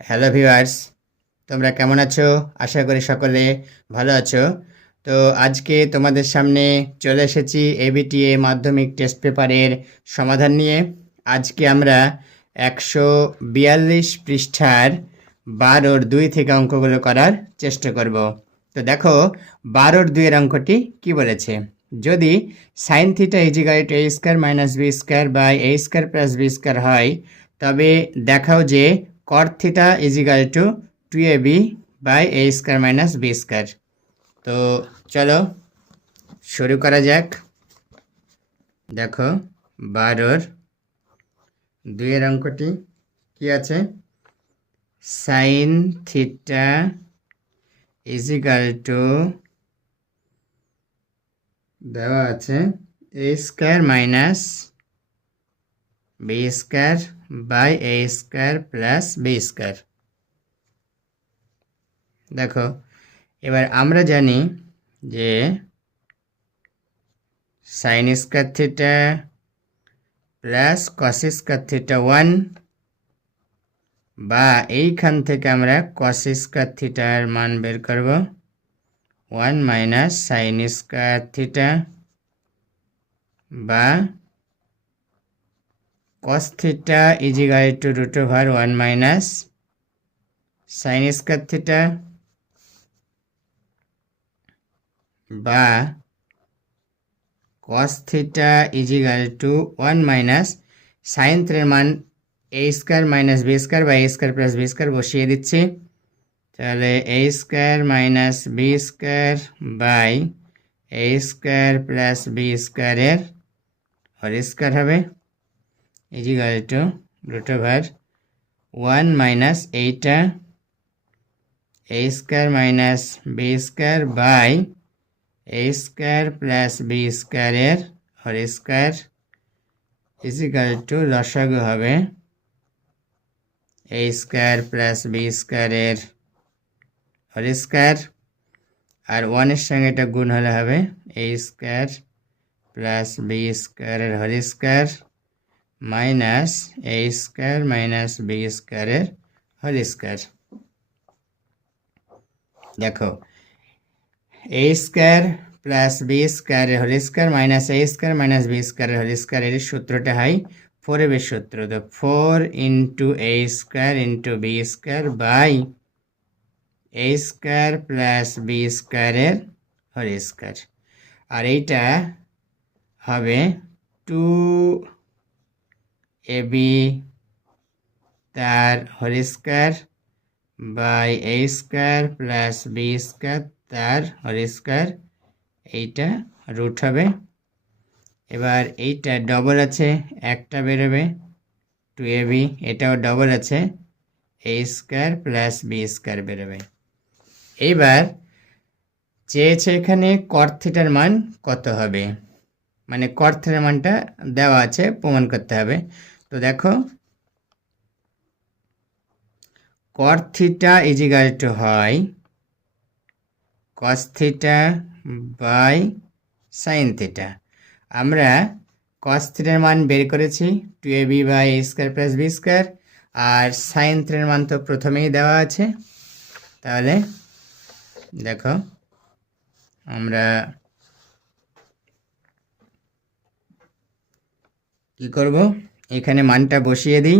Hello viewers, তোমরা কেমন আছো? আশা করি সকলে ভালো আছো। তো আজকে তোমাদের সামনে চলে এসেছি এবিটিএ মাধ্যমিক টেস্ট পেপারের সমাধান নিয়ে। আজকে আমরা একশো বিয়াল্লিশ পৃষ্ঠার বারোর দুই থেকে অঙ্কগুলো করার চেষ্টা করব। তো দেখো, বারোর দুইয়ের অঙ্কটি কি বলেছে? যদি sine theta equal to a square minus b square by a square plus b square হয়, তবে দেখাও যে cot theta equal to two a b by a square minus b square তো চলো শুরু করা যাক। দেখো, বারোর দুইয়ের অঙ্কটি কি আছে? সাইন থিটা ইজিকাল টু দেওয়া আছে a square minus b square by a square plus b square দেখো, এবার আমরা জানি যে sine square theta plus cos square theta one বা এইখান থেকে আমরা কস স্কোয়ার থিটার মান বের করব। One minus sine square theta বা cos theta is equal to root over 1 minus sin square theta বা cos theta is equal to 1 minus sin থ্রের মান a square minus B square বা a square plus B square বসিয়ে দিচ্ছি। তাহলে a square minus B square by a square plus B স্কোয়ারের হর square হবে। Is equal to root over 1 minus 8 a square minus b square by a square plus b square এর হর square is equal to লসাগু হবে a square plus B স্কোয়ারের হর square আর ওয়ানের সঙ্গে এটা গুণ হলে হবে a স্কোয়ার প্লাস বি স্কোয়ারের হর square minus A square minus B স্কোয়ারের হোল স্কোয়ার দেখো এ স্কোয়ার প্লাস বি স্কোয়ারের whole square minus A square minus B স্কোয়ারের হোল স্কোয়ারের সূত্রটা হয় ফোর এর সূত্র। তো four into A square into B square by A square plus B স্কোয়ারের হোল স্কোয়ার আর এইটা হবে টু এ বি তার whole square by A square plus B square তার হোল স্কোয়ার এইটা রুট হবে। এবার এইটা ডবল আছে, একটা বেরোবে। টু এ বি এটাও ডবল আছে। A square plus B square বেরোবে। এইবার চেয়েছে এখানে কর্থিটার মান কত হবে? মানে কর্থের মানটা দেওয়া আছে, প্রমাণ করতে হবে। তো দেখো কর থিটা ইজিগাল টু হয় cos theta by sine theta আমরা কস থিটার মান বের করেছি two A B by A square plus B square R sine মান তো প্রথমেই দেওয়া আছে। তাহলে দেখো, আমরা কি করব? এখানে মানটা বসিয়ে দিই।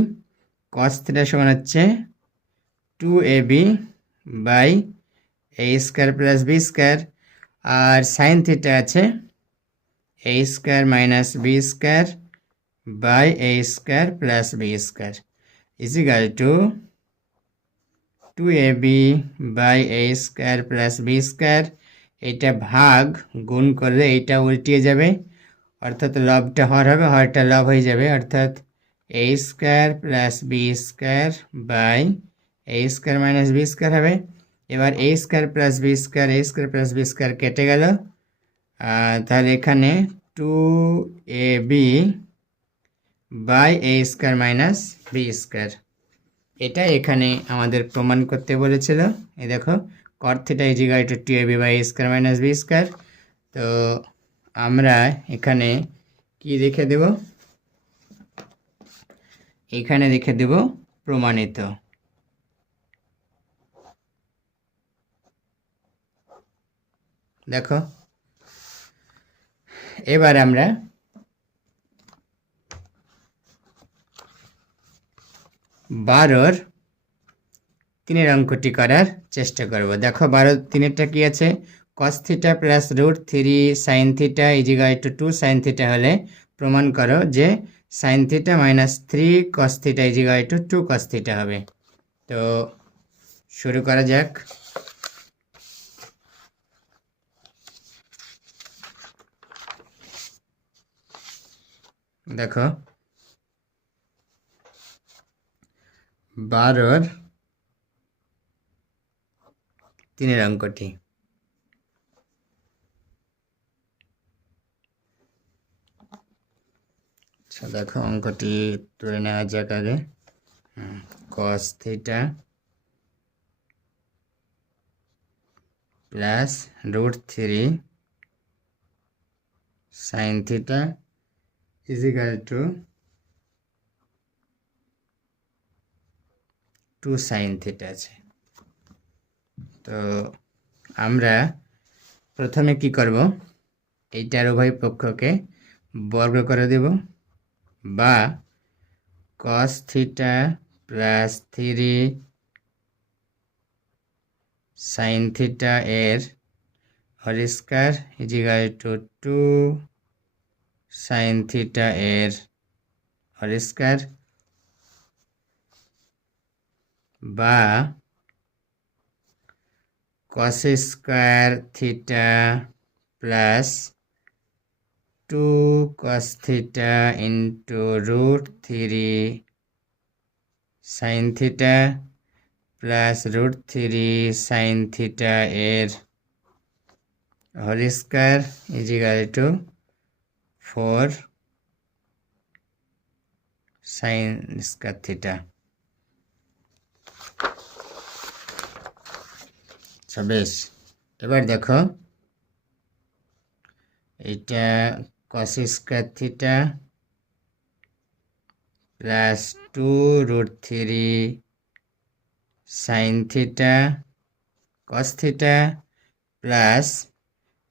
কস থিটা সমান হচ্ছে two A B by A square plus B square R sine theta আছে A square minus B square by A square plus B square is equal to two A B by A square plus B square এটা ভাগ গুণ করলে এইটা উল্টিয়ে যাবে। অর্থাৎ লবটা হর হবে হরটা লব হয়ে যাবে। অর্থাৎ A square plus B square by A square minus B square হবে। এবার A square plus B square A square plus B square কেটে গেল। তাহলে এখানে two A B by A square minus B square এটা এখানে আমাদের প্রমাণ করতে বলেছিল। এই দেখো cos theta is equal to two A B by square minus B square তো আমরা এখানে কি রেখে দেব? এখানে রেখে দেব প্রমাণিত। দেখো। এবার আমরা বারোর তিনের অঙ্কটি করার চেষ্টা করব। দেখো বারো তিনেরটা কি আছে? Cos theta plus root three sine theta is equal to two sine theta হলে প্রমাণ করো যে sine theta minus three cos theta is equal to two cos theta হবে। তো শুরু করা যাক। দেখো। বারোর তিনের অঙ্কটি। দেখো, অঙ্কটি তুলে নেওয়া যাক আগে। Cos theta plus root three sine theta is equal to two sine theta আছে। তো আমরা প্রথমে কি করব? এইটার উভয় পক্ষকে বর্গ করে দেব। বা cos theta plus three sine theta এর whole square is equal to two sine theta এর হরিস্কার বা cos square theta plus two cos theta into root three sine theta plus root three sine theta এর whole square is equal to four sine square theta বেশ। এবার দেখো, এটা cos square theta plus two root three sine theta cos theta plus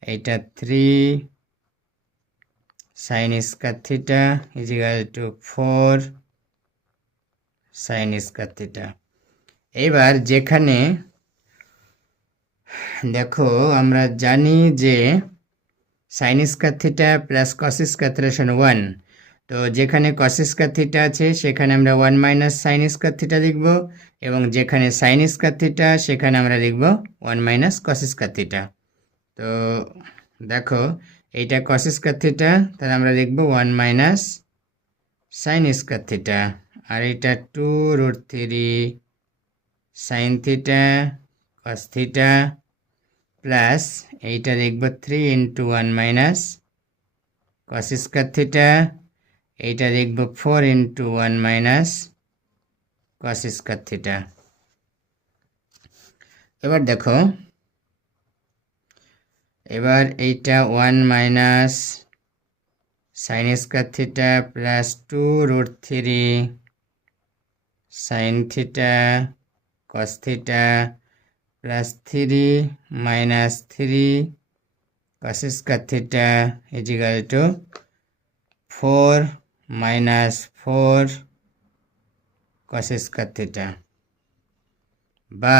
এইটা three sine square theta is equal to four sine square theta এবার যেখানে দেখো আমরা জানি যে sine square theta plus cos square one. তো যেখানে কস স্কোয়ার থিটা আছে, সেখানে আমরা one minus sine square theta লিখব এবং যেখানে সাইন স্কোয়ার থিটা সেখানে আমরা লিখব one minus cos square theta তো দেখো, এইটা কস স্কোয়ার থিটা তাহলে আমরা লিখব one minus sine square theta আর এটা two root three sine theta, cos theta plus এইটা লিখব three into one minus cos square theta এইটা লিখব four into one minus cos square theta এবার দেখো, এবার এইটা one minus sine square theta plus two root three sine theta cos theta minus three cos square theta is equal to four minus four cos square theta. বা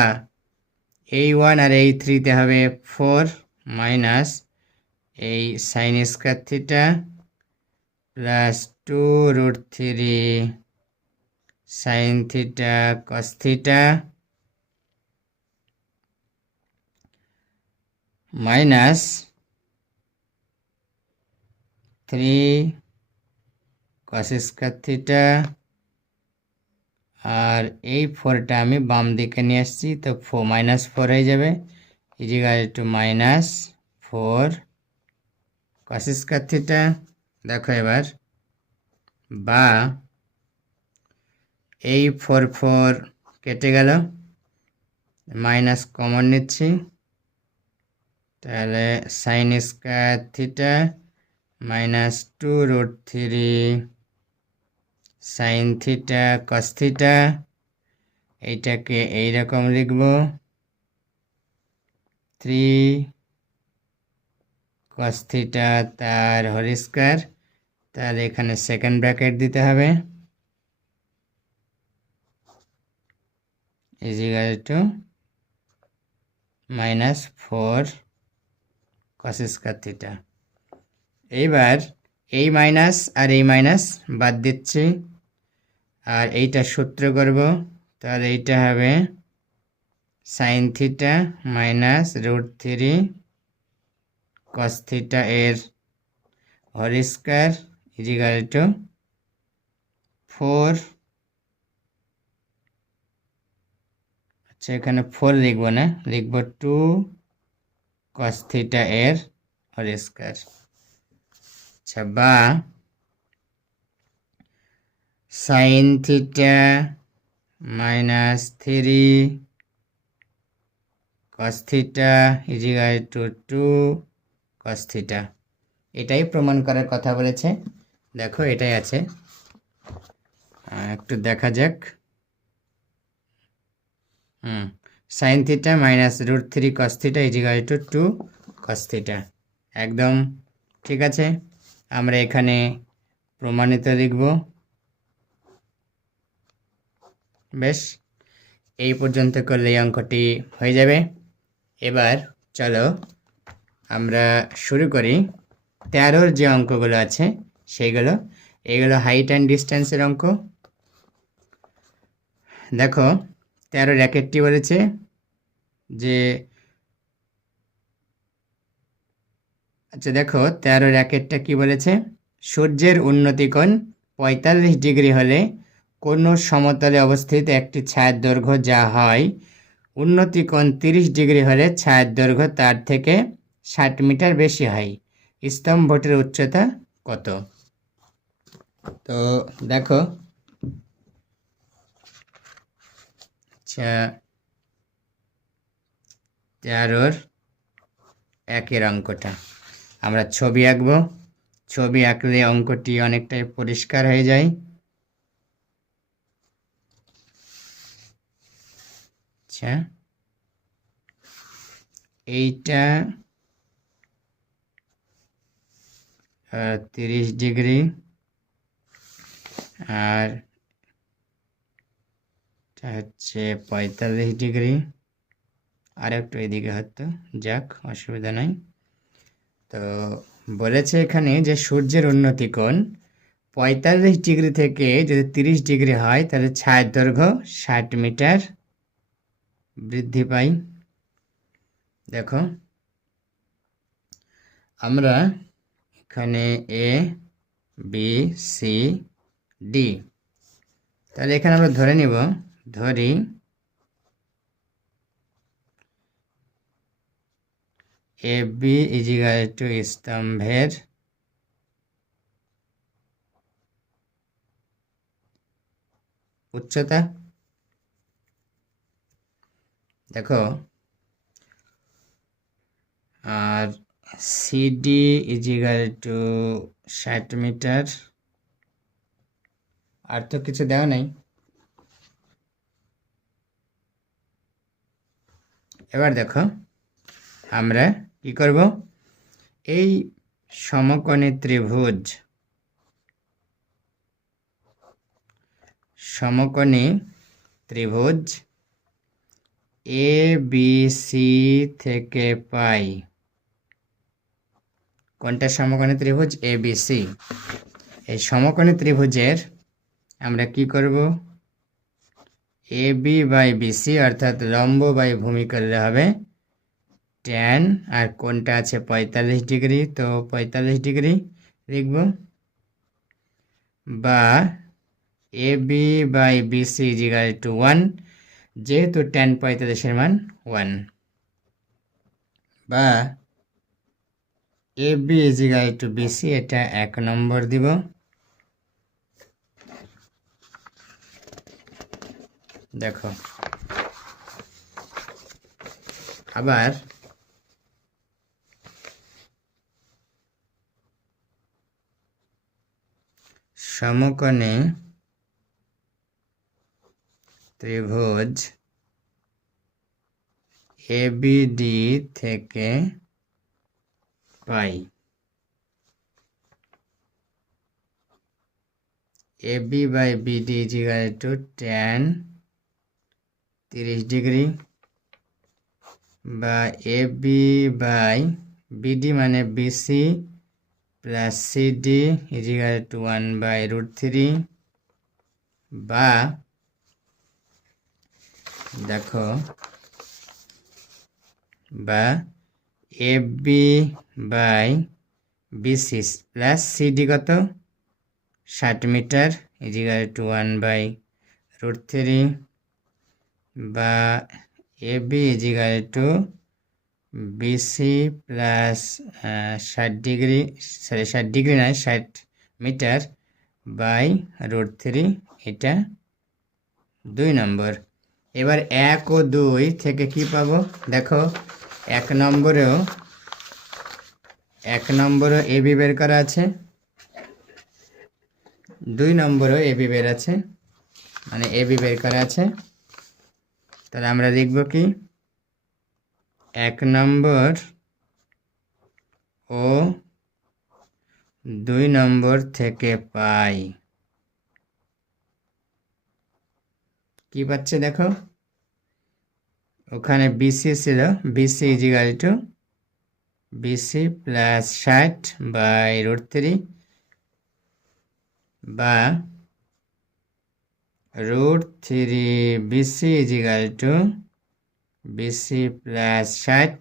এই one আর এই থ্রিতে হবে ফোর মাইনাস এই sine square theta plus two root three sine theta cos theta minus three square theta আর এই ফোরটা আমি বাম দিকে নিয়ে আসছি, তো ফো মাইনাস ফোর হয়ে যাবে। Is equal to minus four square theta. দেখো এবার, বা এই ফোর ফোর কেটে গেল মাইনাস কমন নিচ্ছি। তাহলে sine square theta minus two root three sine theta cos theta এইটাকে এইরকম লিখব থ্রি কস থিটা তার হোল স্কোয়ার তার এখানে সেকেন্ড ব্র্যাকেট দিতে হবে is equal to minus four square theta এইবার এই মাইনাস আর এই মাইনাস বাদ দিচ্ছি। আর এইটা সূত্র করব। তাহলে এইটা হবে sine theta minus root three cos theta এর হোল স্কোয়ার টু ফোর আচ্ছা এখানে ফোর লিখব না, লিখব টু কস থিটা এর হোল স্কোয়ার আচ্ছা বা sine theta minus three cos theta is equal to two cos theta এটাই প্রমাণ করার কথা বলেছে। দেখো, এটাই আছে। একটু দেখা যাক। হুম। Sine theta minus root three cos theta is equal to two cos theta একদম ঠিক আছে? আমরা এখানে প্রমাণিত লিখব। বেশ, এই পর্যন্ত করলে অঙ্কটি হয়ে যাবে। এবার চলো আমরা শুরু করি। তেরোর যে অঙ্কগুলো আছে সেইগুলো, এগুলো হাইট অ্যান্ড ডিস্টেন্সের অঙ্ক। দেখো তেরো র্যাকেটটি বলেছে যে আচ্ছা দেখো, তেরো র্যাকেটটা কি বলেছে? সূর্যের উন্নতিকোণ পঁয়তাল্লিশ ডিগ্রি হলে কোনো সমতলে অবস্থিত একটি ছায়ার দৈর্ঘ্য যা হয়? উন্নতিকোণ তিরিশ ডিগ্রি হলে ছায়ার দৈর্ঘ্য তার থেকে ষাট মিটার বেশি হয়। স্তম্ভটির উচ্চতা কত? তো দেখো তেরোর একের অঙ্কটা। আমরা ছবি আঁকবো। ছবি আঁকলে অঙ্কটি অনেকটাই পরিষ্কার হয়ে যায়। আচ্ছা। এইটা তিরিশ ডিগ্রি। আর এটা হচ্ছে পঁয়তাল্লিশ ডিগ্রি। আর একটু এদিকে হতো যাক, অসুবিধা নাই। তো বলেছে এখানে যে সূর্যের উন্নতি কোণ, পঁয়তাল্লিশ ডিগ্রি থেকে যদি তিরিশ ডিগ্রি হয়, তাহলে ছায়ের দৈর্ঘ্য ষাট মিটার বৃদ্ধি পাই। দেখো, আমরা এখানে এ, বি, সি, ডি, তাহলে এখানে আমরা ধরে নিব ধরি। এ, বি ইজিগাল টু স্তম্ভের উচ্চতা। দেখো, আর সিডি ইজিগাল টু ষাট মিটার। আর তো কিছু দেওয়া নাই। এবার দেখো আমরা কি করব? এই সমকোণী ত্রিভুজ সমকোণী ত্রিভুজ এ বি সি থেকে পাই। কোনটা সমকোণী ত্রিভুজ? এ বি সি এই সমকোণী ত্রিভুজের আমরা কি করব? এ বি বাই বিসি অর্থাৎ লম্ব বাই ভূমি করলে হবে ট্যান আর কোনটা আছে পঁয়তাল্লিশ ডিগ্রি? তো পঁয়তাল্লিশ ডিগ্রি লিখব। বা A B by BC is equal to one যেহেতু ট্যান পঁয়তাল্লিশের মান ওয়ান বা A B is equal to BC এটা এক নম্বর দিব। দেখো। আবার সমকোণে ত্রিভুজ এবিডি থেকে পাই। A B by BD is equal to tan তিরিশ ডিগ্রি বা এ বি বাই বিডি মানে BC plus CD is equal to one by root three বা দেখো বা A B by BC plus CD কত? ষাট metre is equal to one by root three বা A B is equal to BC plus ষাট degree sorry ষাট degree নয়, ষাট মিটার বাই রুট থ্রি এটা দুই নম্বর। এবার এক ও দুই থেকে কি পাবো? দেখো, এক নম্বরেও, এক নম্বরও এবি বের করা আছে, দুই নম্বরও এবি বের আছে মানে এবি বের করা আছে। তাহলে আমরা লিখব কি? এক নম্বর ও দুই নম্বর থেকে পাই। কি পাচ্ছে দেখো? ওখানে বিসি ছিল BC is equal to BC plus ষাট বাই রুট থ্রি বা root three BC is equal to BC plus ষাট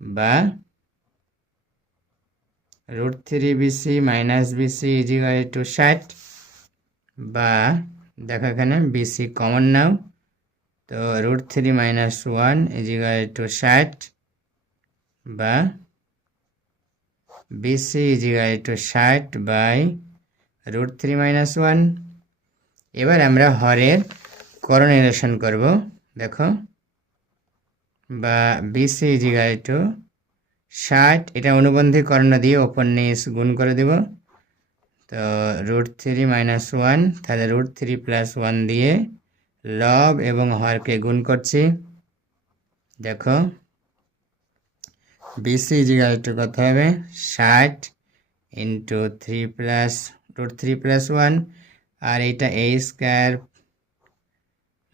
বা root three BC minus BC is equal to ষাট বা দেখো এখানে বিসি কমন নাও তো root three minus one is equal to ষাট বা বিসি ইজিগাল টু ষাট by root three minus one এবার আমরা হরের করনিলেশন করব। দেখো। বা বিসি ইজিগাল টু ষাট। এটা অনুবন্ধী কর্ণ দিয়ে ওপর নিচ গুণ করে দেব। তো রুট থ্রি মাইনাস ওয়ান তাহলে রুট থ্রি প্লাস ওয়ান দিয়ে লব এবং হরকে গুণ করছি। দেখো। বিসি ইজিগাল টু কত হবে? ষাট into three plus root three plus one আর এইটা A square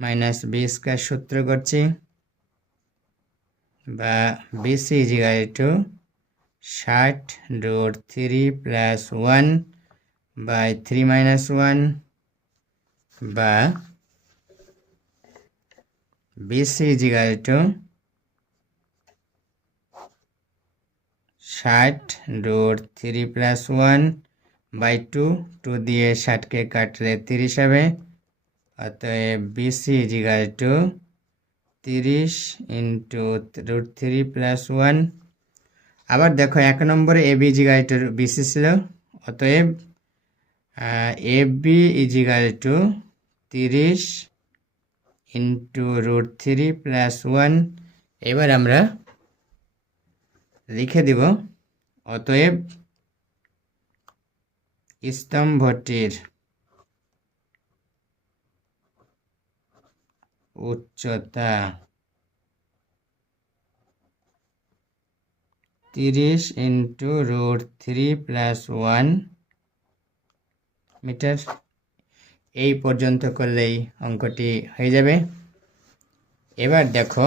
minus B square সূত্র করছি। বা বিসি ইজিগাল টু ষাট root three plus one by three minus one বা বিসি ইজিগাল টু ষাট root three plus one by two two দিয়ে ষাটকে কাটলে তিরিশ হবে। অতএব বিসি ইজিগাল টু তিরিশ into root three plus one আবার দেখো এক নম্বরে A B is equal to BC ছিল। অতএব A B is equal to তিরিশ into root three plus one এবার আমরা লিখে দিব। অতএব স্তম্ভটির উচ্চতা তিরিশ into root three plus one metre. এই পর্যন্ত করলেই অঙ্কটি হয়ে যাবে। এবার দেখো,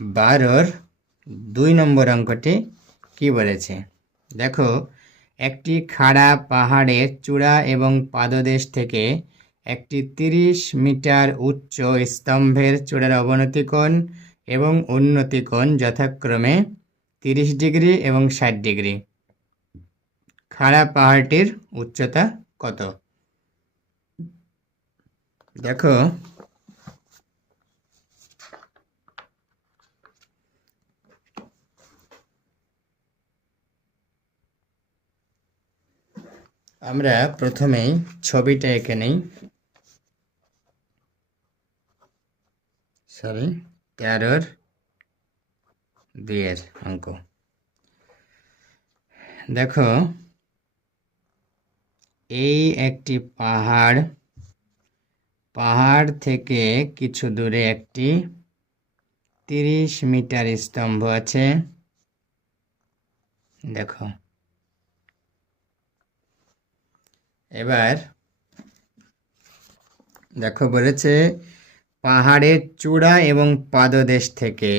বারোর দুই নম্বর অঙ্কটি কি বলেছে? দেখো, একটি খাড়া পাহাড়ের চূড়া এবং পাদদেশ থেকে একটি তিরিশ মিটার উচ্চ স্তম্ভের চূড়ার অবনতি কোণ এবং উন্নতি কোণ যথাক্রমে তিরিশ ডিগ্রি এবং ষাট ডিগ্রি। খাড়া পাহাড়টির উচ্চতা কত? দেখো আমরা প্রথমেই ছবিটা এঁকে নেই। সরি তেরোর দুইয়ের অঙ্ক। দেখো, এই একটি পাহাড় পাহাড় থেকে কিছু দূরে একটি তিরিশ মিটার স্তম্ভ আছে। দেখো এবার দেখো বলেছে, পাহাড়ের চূড়া এবং পাদদেশ থেকে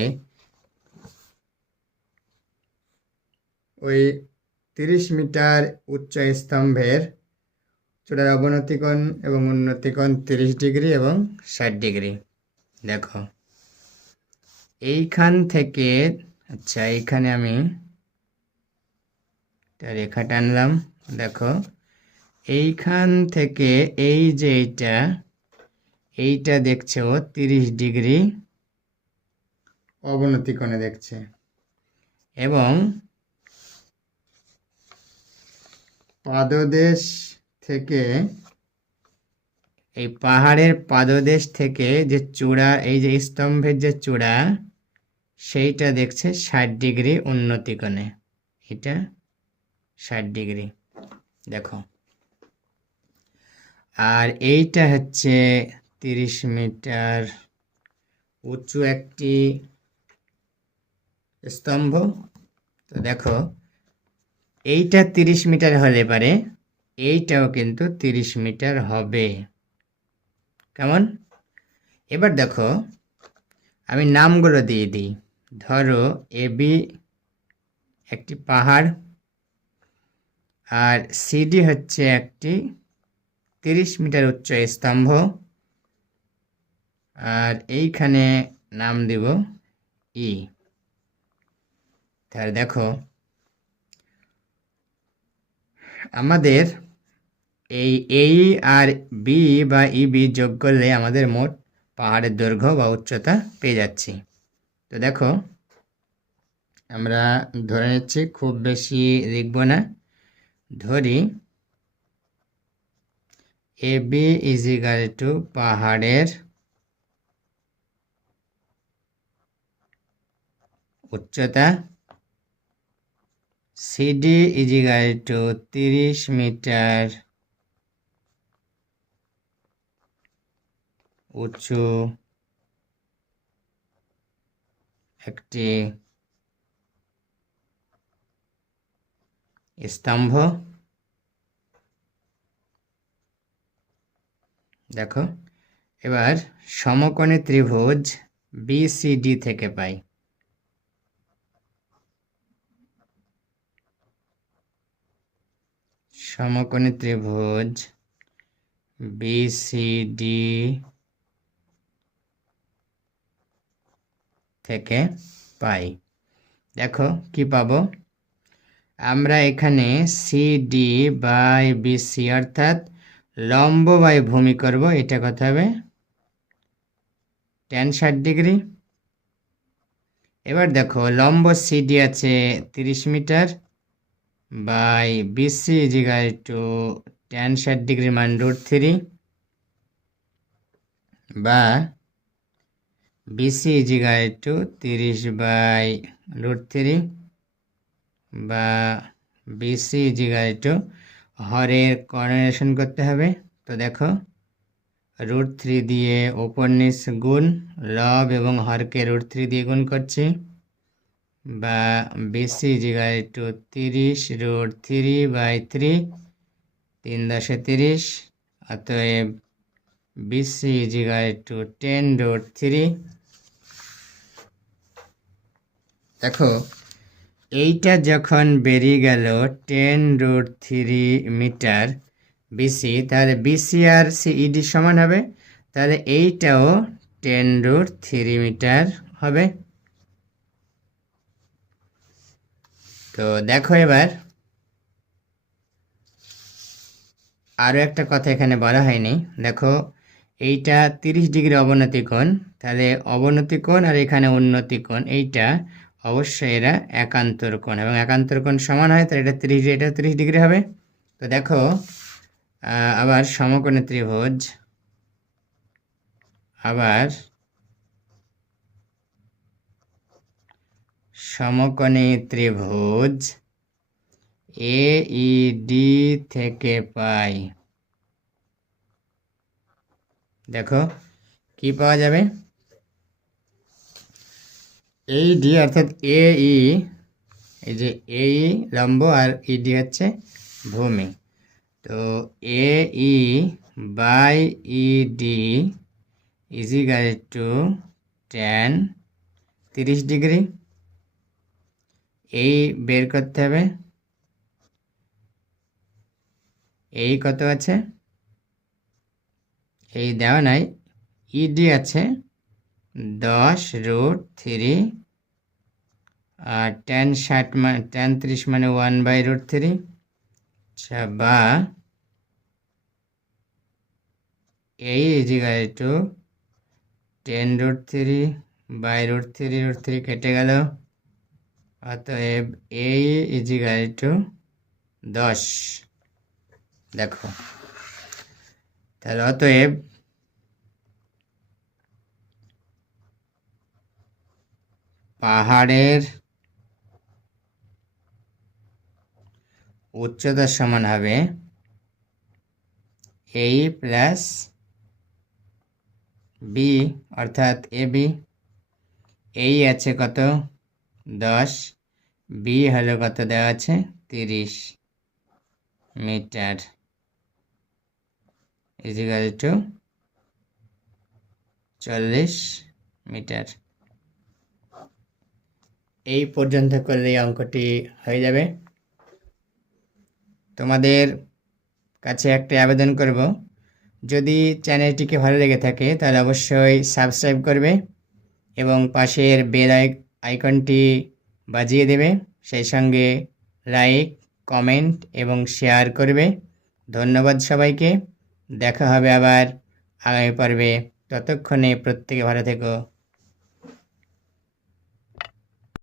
ওই তিরিশ মিটার উচ্চ স্তম্ভের চূড়ার অবনতিকোণ এবং উন্নতিকোণ তিরিশ ডিগ্রি এবং ষাট ডিগ্রি। দেখো, এইখান থেকে আচ্ছা এইখানে আমি রেখা টানলাম। দেখো এইখান থেকে এই যে এইটা এইটা দেখছে ও তিরিশ ডিগ্রি অবনতি কোণে দেখছে। এবং পাদদেশ থেকে, এই পাহাড়ের পাদদেশ থেকে যে চূড়া, এই যে স্তম্ভের যে চূড়া, সেইটা দেখছে ষাট ডিগ্রি উন্নতি কোণে। এটা ষাট ডিগ্রি। দেখো। আর এইটা হচ্ছে তিরিশ মিটার উঁচু একটি স্তম্ভ। তো দেখো, এইটা তিরিশ মিটার হলে পারে, এইটাও কিন্তু তিরিশ মিটার হবে। কেমন? এবার দেখো, আমি নামগুলো দিয়ে দিই। ধরো এবি একটি পাহাড়, আর সিডি হচ্ছে একটি তিরিশ মিটার উচ্চ স্তম্ভ। আর এইখানে নাম দিব ই। তাহলে দেখো, আমাদের এই এই আর বি বা ইবি যোগ করলে আমাদের মোট পাহাড়ের দৈর্ঘ্য বা উচ্চতা পেয়ে যাচ্ছি। তো দেখো, আমরা ধরে নিচ্ছি খুব বেশি লিখব না। ধরি এ বি ইজিগাল টু পাহাড়ের উচ্চতা। সিডি ইজিগাল টু তিরিশ মিটার উঁচু। একটি স্তম্ভ। দেখো, এবার সমকোণী ত্রিভুজ বিসিডি থেকে পাই। সমকোণী ত্রিভুজ বিসিডি থেকে পাই। দেখো, কি পাবো? আমরা এখানে সিডি বাই বিসি অর্থাৎ লম্ব বাই ভূমি করব, এটা কথা হবে। টেন ষাট ডিগ্রি। এবার দেখো, লম্ব সিডি আছে তিরিশ metre by BC is equal to tan ষাট ডিগ্রি মান রুট থ্রি বা বিসি ইজিগাল টু তিরিশ বাই রুট থ্রি বা বিসি ইজিগাল টু হরের কর্ডিনেশন করতে হবে। তো দেখো রুট থ্রি দিয়ে ওপর নিচ গুণ লব এবং হরকে রুট থ্রি দিয়ে গুণ করছি। বা বিসি ইজিগাল টু তিরিশ রুট থ্রি বাই থ্রি তিন দশে তিরিশ। অতএব BC is equal to ten root three দেখো এইটা যখন বেরিয়ে গেল ten root three metre BC, তাহলে বিসি আর সিইডি সমান হবে। তাহলে এইটাও টেন রুট থ্রি মিটার হবে। তো দেখো এবার। আরও একটা কথা এখানে বলা হয়নি। দেখো, এইটা তিরিশ ডিগ্রি অবনতি কোণ, তাহলে অবনতি কোণ আর এখানে উন্নতি কোণ, এইটা অবশ্যই এরা একান্তর কোণ, এবং একান্তর কোণ সমান হয়, তাহলে এটা তিরিশ এটা তিরিশ ডিগ্রি হবে। তো দেখো আবার সমকোণী ত্রিভুজ, আবার সমকোণী ত্রিভুজ এ ই ডি থেকে পাই। দেখো, কি পাওয়া যাবে? এই ডি অর্থাৎ এ ই এই যে এ ই লম্ব আর ই ডি হচ্ছে ভূমি। তো A E by E D is equal to tan তিরিশ ডিগ্রি। এই বের করতে হবে। এই কত আছে? এই দেওয়া নাই। ইডি আছে দশ রুট থ্রি আর টেন ষাট মানে টেন ত্রিশ মানে ওয়ান বাই রুট থ্রি আচ্ছা বা এই is equal to ten root three by root three root three কেটে গেল। অতএব এই ইজিকাল টু দশ। দেখো, তাহলে অতএব পাহাড়ের উচ্চতার সমান হবে এই প্লাস বি অর্থাৎ এ বি এই আছে কত? দশ। বি হলো কত দেওয়া আছে? তিরিশ মিটার। ইজিক্যাল টু চল্লিশ মিটার। এই পর্যন্ত করলে অঙ্কটি হয়ে যাবে। তোমাদের কাছে একটা আবেদন করব। যদি চ্যানেলটিকে ভালো লেগে থাকে, তাহলে অবশ্যই সাবস্ক্রাইব করবে এবং পাশের বেল আইকনটি বাজিয়ে দেবে। সেই সঙ্গে লাইক, কমেন্ট এবং শেয়ার করবে। ধন্যবাদ সবাইকে। দেখা হবে আবার আগামী পর্বে। ততক্ষণে প্রত্যেকে ভালো থেকো।